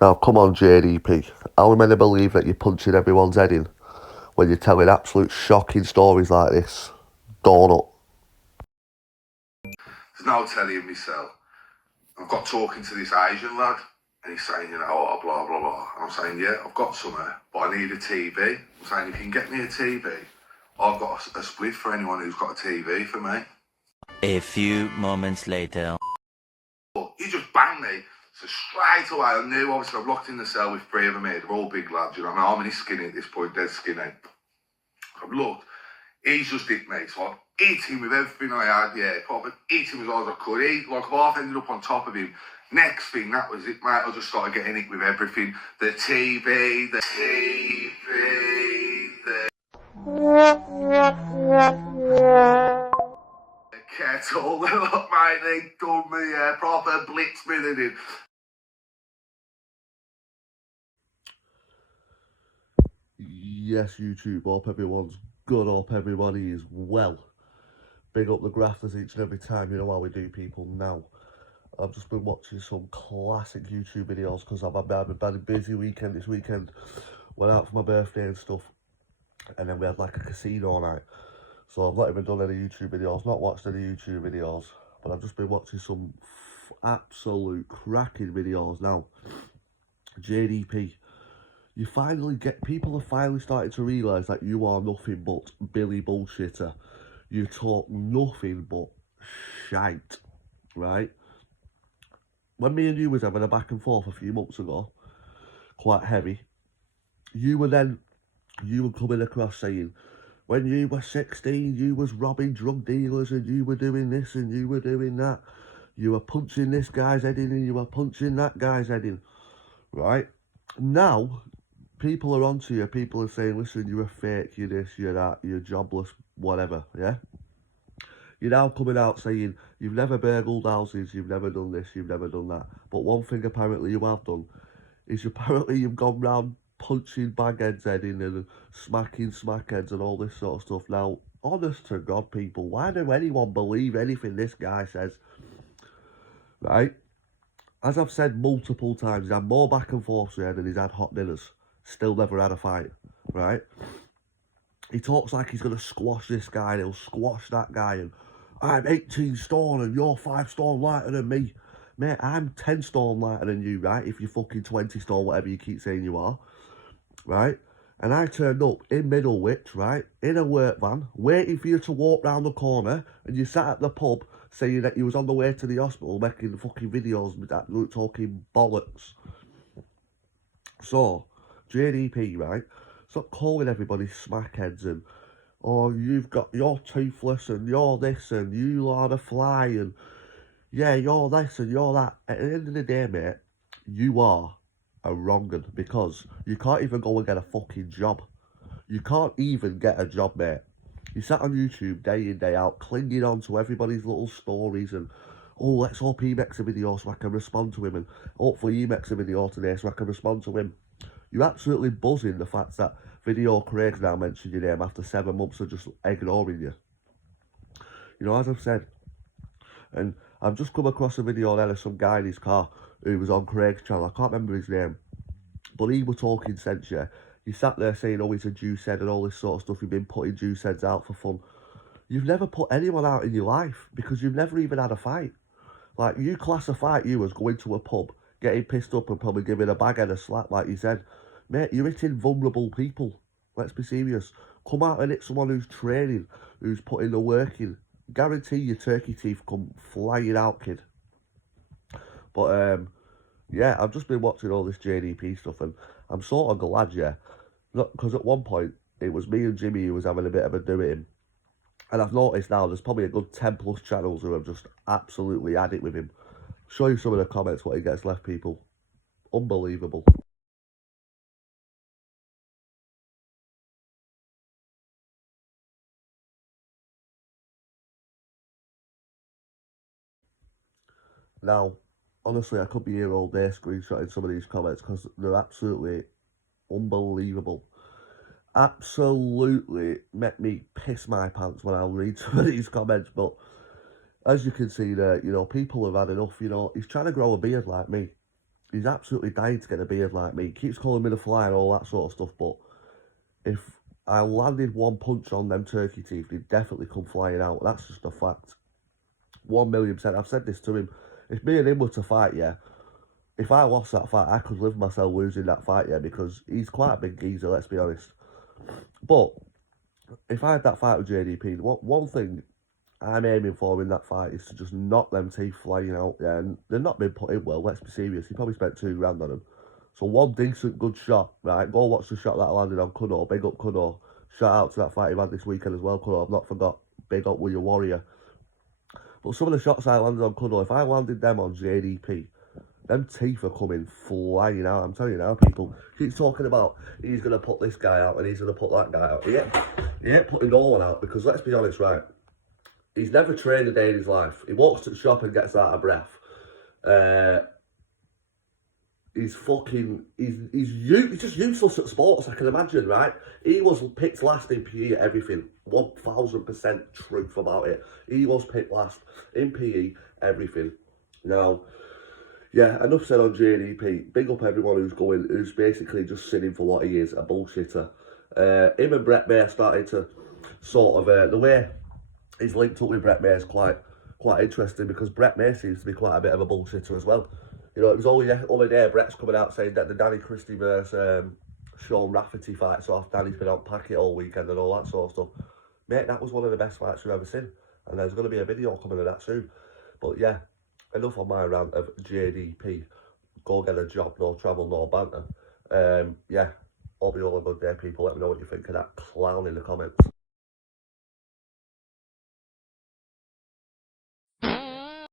Now, come on, JDP. How am I meant to believe that you're punching everyone's head in when you're telling absolute shocking stories like this? Donut. There's no telling myself. I've got talking to this Asian lad, and he's saying, oh, blah, blah, blah. And I'm saying, yeah, I've got some here, but I need a TV. I'm saying, if you can get me a TV, I've got a split for anyone who's got a TV for me. A few moments later. But he just banged me. So straight away, I knew, obviously, I've locked in the cell with three of them here. They're all big lads, you know. I'm only skinny at this point, dead skinny. I've looked. He's just hit me, so I've hit him with everything I had, yeah. Probably hit him as hard as I could. I've half ended up on top of him. Next thing, that was it, mate. I just started getting hit with everything. The TV, the kettle. Look, mate, they done me, proper blitz me, they did. Yes, YouTube, hope everyone's good, hope everybody is well. Big up the grafters each and every time, you know how we do, people. Now, I've just been watching some classic YouTube videos because I've had a busy weekend this weekend. Went out for my birthday and stuff, and then we had like a casino night. So I've not even done any YouTube videos, not watched any YouTube videos, but I've just been watching some absolute cracking videos now. JDP. People are finally starting to realise that you are nothing but Billy Bullshitter. You talk nothing but shite, right? When me and you was having a back and forth a few months ago, quite heavy, you were coming across saying, when you were 16, you was robbing drug dealers and you were doing this and you were doing that. You were punching this guy's head in and you were punching that guy's head in, right? Now, people are onto you. People are saying, listen, you're a fake, you're this, you're that, you're jobless, whatever, yeah? You're now coming out saying, you've never burgled houses, you've never done this, you've never done that. But one thing apparently you have done is apparently you've gone round punching bagheads head in and smacking smackheads and all this sort of stuff. Now, honest to God, people, why do anyone believe anything this guy says? Right? As I've said multiple times, he's had more back and forth here than he's had hot dinners. Still never had a fight, right? He talks like he's going to squash this guy and he'll squash that guy and I'm 18 stone and you're 5 stone lighter than me. Mate, I'm 10 stone lighter than you, right? If you're fucking 20 stone, whatever you keep saying you are, right? And I turned up in Middlewich, right, in a work van, waiting for you to walk round the corner, and you sat at the pub saying that you was on the way to the hospital making fucking videos with that talking bollocks. So, JDP, right, stop calling everybody smackheads and, oh, you're toothless and you're this and you are a fly and, yeah, you're this and you're that. At the end of the day, mate, you are a wrong'un because you can't even go and get a fucking job. You can't even get a job, mate. You sat on YouTube day in, day out, clinging on to everybody's little stories and, oh, let's hope he makes a video so I can respond to him and hopefully he makes a video today so I can respond to him. You're absolutely buzzing the fact that Video Craig's now mentioned your name after 7 months of just ignoring you. You know, as I've said, and I've just come across a video then of some guy in his car who was on Craig's channel. I can't remember his name, but he was talking sense, yeah. He sat there saying, oh, he's a juice head and all this sort of stuff. You've been putting juice heads out for fun. You've never put anyone out in your life because you've never even had a fight. Like, you class a fight you as going to a pub, getting pissed up and probably giving a baghead a slap, like you said. Mate, you're hitting vulnerable people. Let's be serious. Come out and hit someone who's training, who's putting the work in. Guarantee your turkey teeth come flying out, kid. But, yeah, I've just been watching all this JDP stuff and I'm sort of glad, yeah. Because at one point, it was me and Jimmy who was having a bit of a do with him. And I've noticed now there's probably a good 10 plus channels who have just absolutely had it with him. Show you some of the comments, what he gets left, people. Unbelievable. Now, honestly, I could be here all day screenshotting some of these comments because they're absolutely unbelievable. Absolutely make me piss my pants when I read some of these comments, but as you can see there, you know, people have had enough, you know. He's trying to grow a beard like me. He's absolutely dying to get a beard like me. He keeps calling me the Fly and all that sort of stuff, but if I landed one punch on them turkey teeth, they'd definitely come flying out. That's just a fact. 1,000,000%. I've said this to him. If me and him were to fight, yeah, if I lost that fight, I could live myself losing that fight, yeah, because he's quite a big geezer, let's be honest. But if I had that fight with JDP, one thing I'm aiming for in that fight is to just knock them teeth flying out, yeah, and they've not been put in well, let's be serious. He probably spent $2,000 on them. So one decent, good shot, right? Go watch the shot that I landed on Cunor. Big up Cunor. Shout out to that fight he had this weekend as well, Cunor. I've not forgot. Big up with your warrior. But some of the shots I landed on Cunor, if I landed them on JDP, them teeth are coming flying out. I'm telling you now, people. He's talking about he's going to put this guy out and he's going to put that guy out. He ain't putting no one out because, let's be honest, right? He's never trained a day in his life. He walks to the shop and gets out of breath. He's just useless at sports, I can imagine, right? He was picked last in PE at everything. 1,000% truth about it. He was picked last in PE, everything. Now, yeah, enough said on JDP. Big up everyone who's basically just sitting for what he is, a bullshitter. Him and Brett Mayer started to sort of, the way he's linked up with Brett Mayer is quite interesting because Brett Mayer seems to be quite a bit of a bullshitter as well. You know, it was only day Brett's coming out saying that the Danny Christie versus Sean Rafferty fight's off. Danny's been on packet all weekend and all that sort of stuff. Mate, that was one of the best fights we've ever seen. And there's going to be a video coming of that soon. But yeah, enough on my rant of JDP. Go get a job, no travel, no banter. Yeah, hope you all a good day, people. Let me know what you think of that clown in the comments.